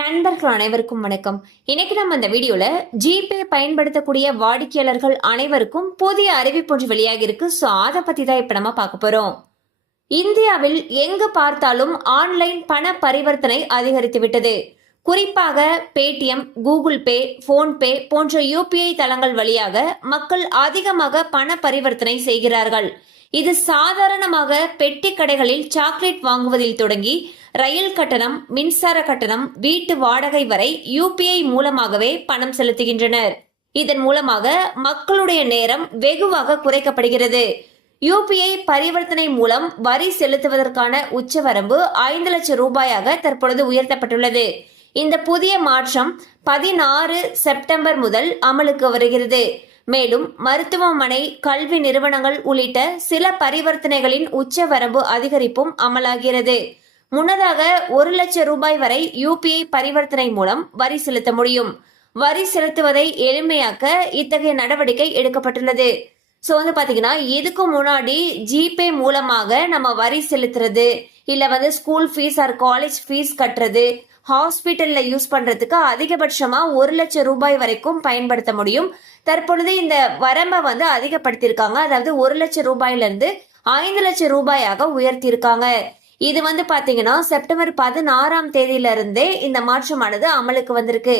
நண்பர்கள் அனைவருக்கும் வணக்கம். இன்னைக்கு நம்ம இந்த வீடியோல ஜிபே பயன்படுத்தக்கூடிய வாடிக்கையாளர்கள் அனைவருக்கும் புதிய அறிவிப்பு ஒன்று வெளியாகி இருக்கு. ஸோ அதை பத்தி தான் இப்ப நம்ம பார்க்க போறோம். இந்தியாவில் எங்கு பார்த்தாலும் ஆன்லைன் பண பரிவர்த்தனை அதிகரித்து விட்டது. குறிப்பாக பேடிஎம் கூகுள் பே போன்பே போன்ற யூபிஐ தளங்கள் வழியாக மக்கள் அதிகமாக பண பரிவர்த்தனை செய்கிறார்கள். இது சாதாரணமாக பெட்டி கடைகளில் சாக்லேட் வாங்குவதில் தொடங்கி ரயில் கட்டணம் மின்சார கட்டணம் வீட்டு வாடகை வரை யூபிஐ மூலமாகவே பணம் செலுத்துகின்றனர். இதன் மூலமாக மக்களுடைய நேரம் வெகுவாக குறைக்கப்படுகிறது. யூபிஐ பரிவர்த்தனை மூலம் வரி செலுத்துவதற்கான உச்சவரம்பு ஐந்து லட்சம் ரூபாயாக தற்பொழுது உயர்த்தப்பட்டுள்ளது. இந்த புதிய மாற்றம் பதினாறு செப்டம்பர் முதல் அமலுக்கு வருகிறது. மேலும் மருத்துவமனை கல்வி நிறுவனங்கள் உள்ளிட்ட சில பரிவர்த்தனைகளின் உச்சவரம்பு அதிகரிப்பும் அமலாகிறது. முன்னதாக ஒரு லட்சம் ரூபாய் வரை யூபிஐ பரிவர்த்தனை மூலம் வரி செலுத்த முடியும். வரி செலுத்துவதை எளிமையாக்க இத்தகைய நடவடிக்கை எடுக்கப்பட்டுள்ளது. ஸோ வந்து பார்த்தீங்கன்னா இதுக்கு முன்னாடி ஜிபே மூலமாக நம்ம வரி செலுத்துறது இல்லை வந்து school fees or college fees கட்டுறது ஹாஸ்பிட்டலில் யூஸ் பண்ணுறதுக்கு அதிகபட்சமாக ஒரு லட்சம் ரூபாய் வரைக்கும் பயன்படுத்த முடியும். தற்பொழுது இந்த வரம்பை வந்து அதிகப்படுத்தியிருக்காங்க. அதாவது ஒரு லட்சம் ரூபாயிலிருந்து ஐந்து லட்சம் ரூபாயாக உயர்த்தியிருக்காங்க. இது வந்து பாத்தீங்கன்னா செப்டம்பர் பதினாறாம் தேதியில இருந்தே இந்த மாற்றமானது அமலுக்கு வந்திருக்கு.